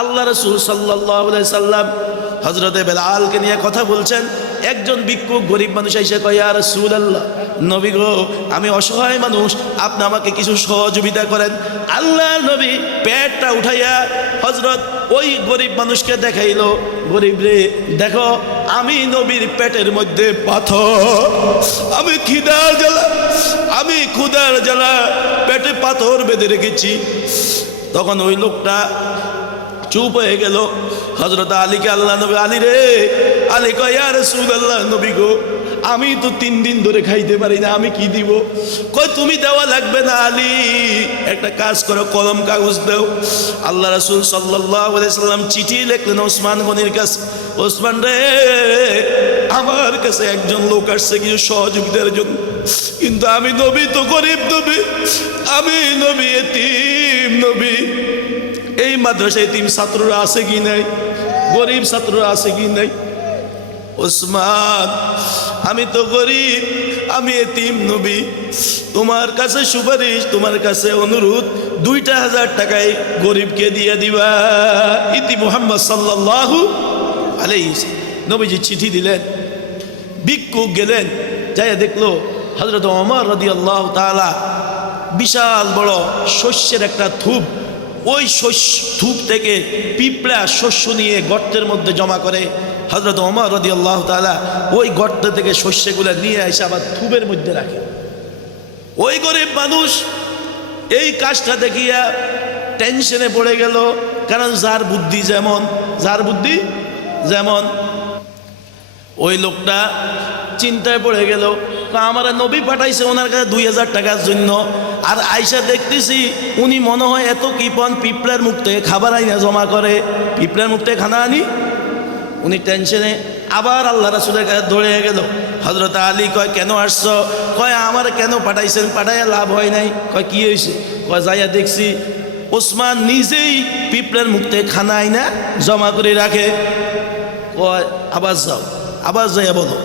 আল্লাহ রসুল সাল্লাহ সাল্লাম হজরতে বেলালকে নিয়ে কথা বলছেন। একজন ভিক্ষুক গরিব মানুষ এসে কয় আর রসুল আল্লাহ নবী গো, আমি অসহায় মানুষ, আপনি আমাকে কিছু সহযোগিতা করেন। আল্লাহ নবী পেটটা উঠাইয়া হজরত ওই গরিব মানুষকে দেখাইল। গরিব রে, দেখো, আমি নবীর পেটের মধ্যে পাথর। আমি খিদার জ্বালা, আমি ক্ষুদার জ্বালা, পেটে পাথর বেঁধে রেখেছি। তখন ওই লোকটা চুপ হয়ে গেল। হজরত আলীকে আল্লাহ নবী, আলী রে, আলী কয়ার সুদ আল্লাহ নবী গো, আমি তো তিন দিন ধরে খাইতে পারি না, আমি কি দিব? কই তুমি দেওয়া লাগবে না, আলী। একটা কাজ করো, কলম কাগজ দাও। আল্লাহ রাসুল সাল্লাম চিঠি লিখলেন ওসমান গনির কাছে। ওসমান রে, আমার কাছে একজন লোক আসছে কিছু সহযোগিতার জন্য। কিন্তু আমি নবী তো গরিব নবী, আমি নবী এতিম নবী এই মাদ্রাসায় তিন ছাত্ররা আছে কি নাই? গরিব ছাত্ররা আছে কি নাই? ওসমান, আমি তো গরিব, আমি এতিম নবী। তোমার কাছে সুপারিশ, তোমার কাছে অনুরোধ, দুইটা হাজার টাকায় গরিবকে দিয়ে দিবা। ইতি মোহাম্মদ সাল্লাল্লাহু আলাইহি নবীজি চিঠি দিলেন ভিক্ষুক গেলেন যাই দেখল হজরত অমর রদি আল্লাহ তালা বিশাল বড় শস্যের একটা থুপ ওই শস্য থুপ থেকে পিঁপড়া শস্য নিয়ে গর্তের মধ্যে জমা করে হজরত অমর রদি আল্লাহ তালা ওই গর্ত থেকে শস্যগুলো নিয়ে এসে আবার থুপের মধ্যে রাখে। ওই গরিব মানুষ এই কাজটা দেখিয়া টেনশনে পড়ে গেল, কারণ যার বুদ্ধি যেমন, যার বুদ্ধি যেমন। ওই লোকটা চিন্তায় পড়ে গেল আমার নবী পাঠাইছে ওনার কাছে দুই হাজার টাকার জন্য। আর আইসা দেখতেছি, উনি মনে হয় এত কিপন পিঁপড়ার মুখ থেকে খাবার আইনা জমা করে। পিঁপড়ার মুখ থেকে খানা আনি। উনি টেনশনে আবার আল্লাহ রাসুলের কাছে দৌড়ে গেল। হজরত আলী কয়, কেন আসছ? কয়, আমার কেন পাঠাইছেন? পাঠাইয়া লাভ হয় নাই। কয়, কি হয়েছে কয়, যাইয়া দেখছি, ওসমান নিজেই পিঁপড়ার মুখ থেকে খানা আইনা জমা করে রাখে। কয়, আবার যাও, আবার যাইয়া বলো।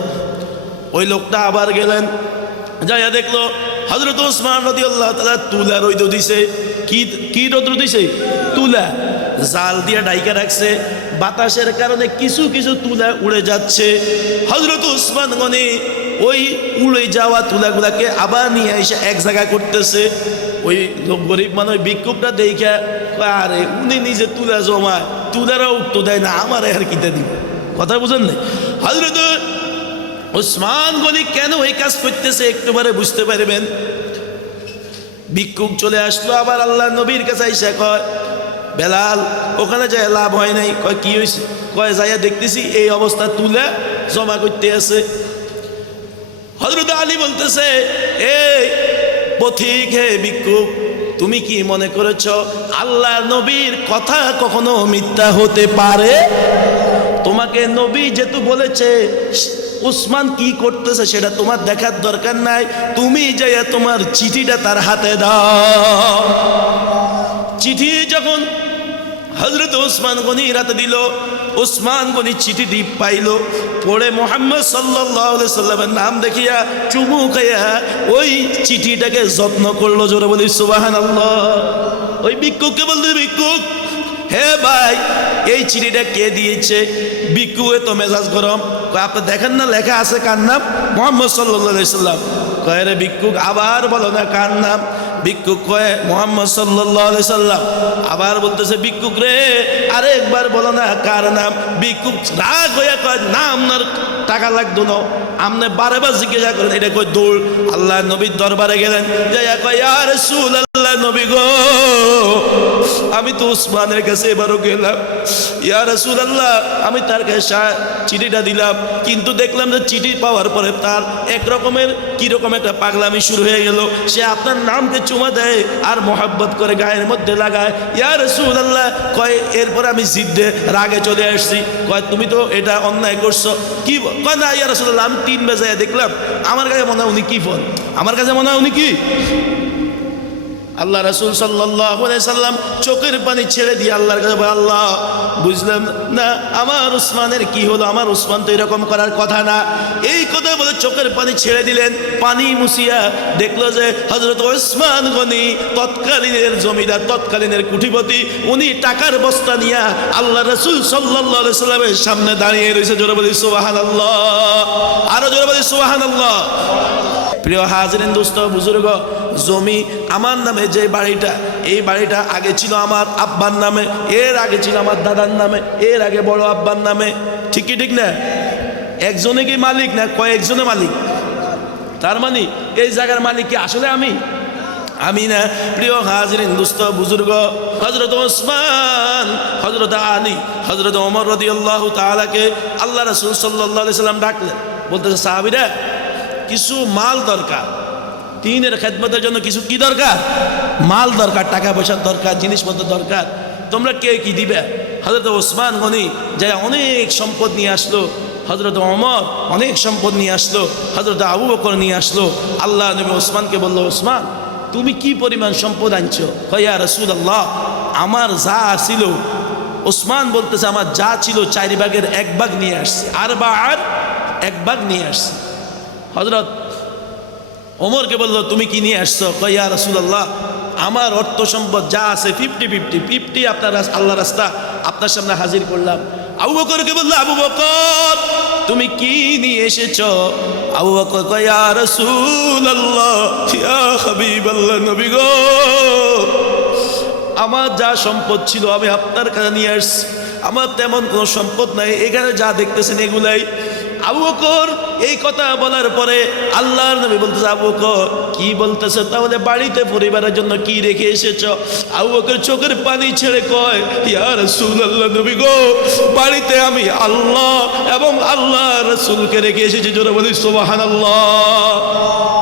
ওই লোকটা আবার গেলেন। যাইয়া দেখল হজরত ওসমান রদি আল্লাহ তালা তুলা রৈদ দিছে। কি কি রৌদ্র দিছে? তুলা। জাল দিয়ে ডাইকা রাখছে। বাতাসের কারণে কিছু কিছু তুলা উড়ে যাচ্ছে। হজরত উসমান গনি ওই উড়ে যাওয়া তুলাগুলাকে আবার নিয়ে এসে এক জায়গা করতেছে। ওই গরিব মানুষ, বিক্ষোভটা দেখা আরে, উনি নিজে তুলা জমায়। তুলারাও উঠতে দেয় না, আমার আর কিতে দিব। কথা বুঝেন না হজরত ওসমান গনি কেন এই কাজ করতেছে একটু একটুবারে বুঝতে পারবেন। ভিক্ষুক চলে আসলো, আবার আল্লাহ নবীর কাছে আইসা কয়, বেলাল, ওখানে যায় লাভ হয় নাই। কয়, কি হয়েছে কয়, যাইয়া দেখতেছি এই অবস্থা তুলে জমা করতে আছে। হজরত আলী বলতেছে, এই পথিক, হে ভিক্ষুক, তুমি কি মনে করেছ আল্লাহ নবীর কথা কখনো মিথ্যা হতে পারে? তোমাকে নবী যেহেতু বলেছে উসমান কি করতেছে সেটা তোমার দেখার দরকার নাই। তুমি যাইয়া তোমার চিঠিটা তার হাতে দাও। চিঠি যখন হজরত ওসমান গনি রাতে দিল ওসমান গনি চিঠিটি পাইল, পড়ে মোহাম্মদ সাল্লাহ সাল্লামের নাম দেখিয়া চুমু খাইয়া ওই চিঠিটাকে যত্ন করল জোরে বলি সুবাহান আল্লাহ ওই ভিক্ষুককে বলতে ভিক্ষুক হে ভাই, এই চিঠিটা কে দিয়েছে? বিকু এ তো মেজাজ গরম। আপনি দেখেন না, লেখা আছে কার নাম? মোহাম্মদ সাল্লাম। কয় রে ভিক্ষুক আবার বলো না কার নাম? ভিক্ষুক কয়ে, মোহাম্মদ সাল্লাম। আবার বলতেছে ভিক্ষুক রে, আরে একবার বলো না কার নাম? ভিক্ষুক রাগ হয়ে কয়, না, আপনার টাকা লাগতো না। আপনি বারবার জিজ্ঞাসা করেন, এটা কই দৌড় আল্লাহ নবীর দরবারে গেলেন। যাইয়া কয় আর সুল আল্লাহ নবী গো আমি তো উসমানের কাছে এবারও গেলাম। ইয়া রসুল আল্লাহ আমি তার কাছে চিঠিটা দিলাম, কিন্তু দেখলাম যে চিঠি পাওয়ার পরে তার এক রকমের কীরকম একটা পাগলামি শুরু হয়ে গেল। সে আপনার নামকে চুমা দেয় আর মোহাব্বত করে গায়ের মধ্যে লাগায়। ইয়া রসুল আল্লাহ কয়, এরপর আমি জিদ্দে, রাগে চলে আসছি। কয়, তুমি তো এটা অন্যায় করছ। কি কয়, না, ইয়া রসুল আল্লাহ আমি তিন বেজায় দেখলাম। আমার কাছে মনে হয় উনি কি ফোন? আমার কাছে মনে হয় উনি কি? আল্লাহ রসুল সাল্লাম চোখের পানি ছেড়ে দিয়ে আল্লাহর কাছে আল্লাহ, বুঝলাম না, আমার উসমানের কি হলো? আমার উসমান তো এরকম করার কথা না। এই কথা বলে চোখের পানি ছেড়ে দিলেন, পানি মুছিয়া দেখল যে হজরত ওসমান গনি তৎকালীনের জমিদার, তৎকালীনের কুঠিপতি উনি টাকার বস্তা নিয়া আল্লাহ রসুল সাল্লাহ সাল্লামের সামনে দাঁড়িয়ে রয়েছে জোরে বলি সুবাহান আল্লাহ আরও জোরে বলি সুবাহান আল্লাহ প্রিয় হাজরিন, দোস্ত, বুজুর্গ, জমি আমার নামে যে বাড়িটা, এই বাড়িটা আগে ছিল আমার আব্বার নামে, এর আগে ছিল আমার দাদার নামে, এর আগে বড় আব্বার নামে। ঠিক কি, ঠিক না? একজনে কি মালিক না কয়েকজনে মালিক? তার মানে এই জায়গার মালিক কি আসলে আমি? আমি না, প্রিয় হাজরিন, দুস্থ বুজুর্গ হজরত ওসমান হজরত আলী হজরত ওমর রদি আল্লাহ তালাকে আল্লাহ রসুল সাল্লাহ সাল্লাম ডাকলেন। বলতেছে, সাহাবিরা, কিছু মাল দরকার। তিনের খেদমতের জন্য কিছু কি দরকার? মাল দরকার টাকা পয়সার দরকার, জিনিসপত্র দরকার। তোমরা কে কি দিবে? হজরত ওসমান গনি যা অনেক সম্পদ নিয়ে আসলো হজরত অমর অনেক সম্পদ নিয়ে আসলো হজরত আবু বকর নিয়ে আসলো। আল্লাহ নবী ওসমানকে বলল, ওসমান, তুমি কি পরিমাণ সম্পদ আনছো? হইয়া রসুল আল্লাহ আমার যা ছিল। ওসমান বলতেছে, আমার যা ছিল চারি ভাগের এক ভাগ নিয়ে আসছে আর বা আর এক ভাগ নিয়ে আসছে। হজরত ওমরকে বলল, তুমি কি নিয়ে আসছো? কইয়া রসুল্লাহ আমার অর্থ সম্পদ যা আছে ফিফটি ফিফটি ফিফটি আপনার আল্লাহ রাস্তা, আপনার সামনে হাজির করলাম। আবু বকরকে বলল, আবু বকর, তুমি কি নিয়ে এসেছ? আবু বকর কয়া রসুল আল্লাহ হাবিব আল্লাহ নবী গো, আমার যা সম্পদ ছিল আমি আপনার কাছে নিয়ে আসছি। আমার তেমন কোনো সম্পদ নাই, এখানে যা দেখতেছেন এগুলাই। আবু বকর, এই কথা বলার পরে আল্লাহর নবী বলতেছে আবুকর কি বলতেছে? তাহলে বাড়িতে পরিবারের জন্য কি রেখে এসেছ? আবু বকর চোখের পানি ছেড়ে কয় ইয়ার রসুল আল্লাহ নবী গো, বাড়িতে আমি আল্লাহ এবং আল্লাহ রসুলকে রেখে এসেছি। জোরে বলি, সুবহানাল্লাহ।